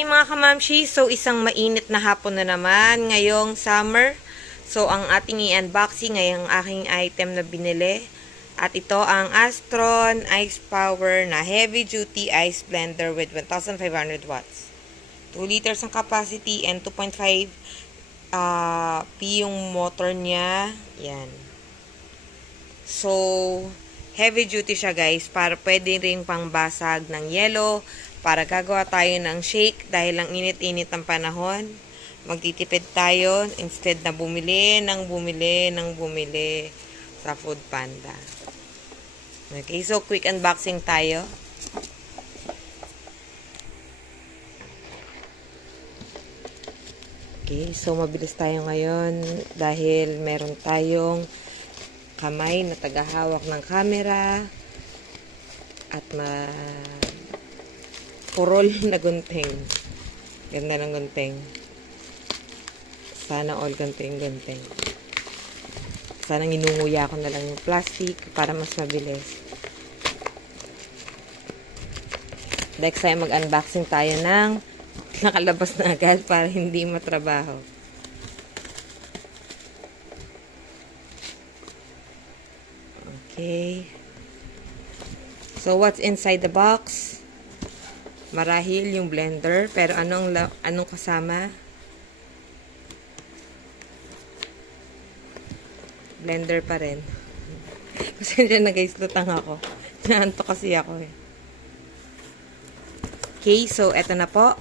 Hi mga kamamshi! So isang mainit na hapon na naman ngayong summer. So ang ating i-unboxing ngayong aking item na binili. At ito ang Astron Ice Power na heavy duty ice blender with 1,500 watts. 2 liters ang capacity and 2.5 P yung motor niya. Yan. So heavy duty siya guys, para pwede rin pangbasag ng yelo, para gagawa tayo ng shake dahil ang init-init ng panahon. Magtitipid tayo instead na bumili sa Food Panda. Okay, so quick unboxing tayo. Okay, so mabilis tayo ngayon dahil meron tayong kamay na tagahawak ng camera at kurol na gunting. Ganda ng gunting. Sana all gunting. Sana nginunguya ko na lang yung plastic para mas mabilis. Next time mag-unboxing tayo ng nakalabas na agad para hindi matrabaho. Okay. So what's inside the box? Marahil yung blender, pero anong kasama? Blender pa rin. Kasi dyan guys, lutang ako. Naanto kasi ako eh. Okay, so eto na po.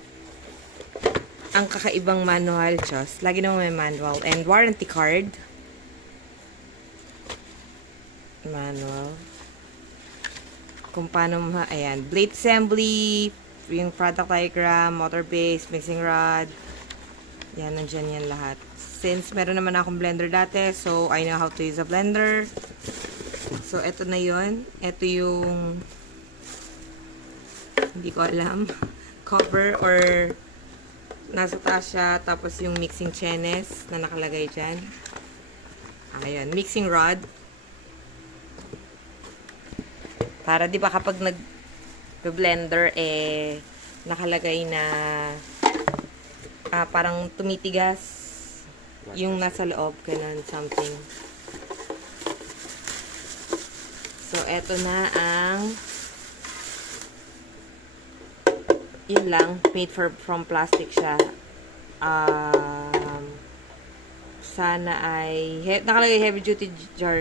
Ang kakaibang manual, Diyos. Lagi naman may manual. And warranty card. Manual. Kung paano ayan. Blade assembly. Yung product diagram, motor base, mixing rod. Yan, nandyan yan lahat. Since meron naman akong blender dati, so I know how to use a blender. So, eto na yun. Eto yung hindi ko alam. Cover or nasa taas siya. Tapos yung mixing chenes na nakalagay dyan. Ayan, mixing rod. Para di ba kapag nag-blender nakalagay na parang tumitigas yung nasa loob, ganun, something. So, eto na ang yun lang, made from plastic siya. Sana ay nakalagay heavy duty jar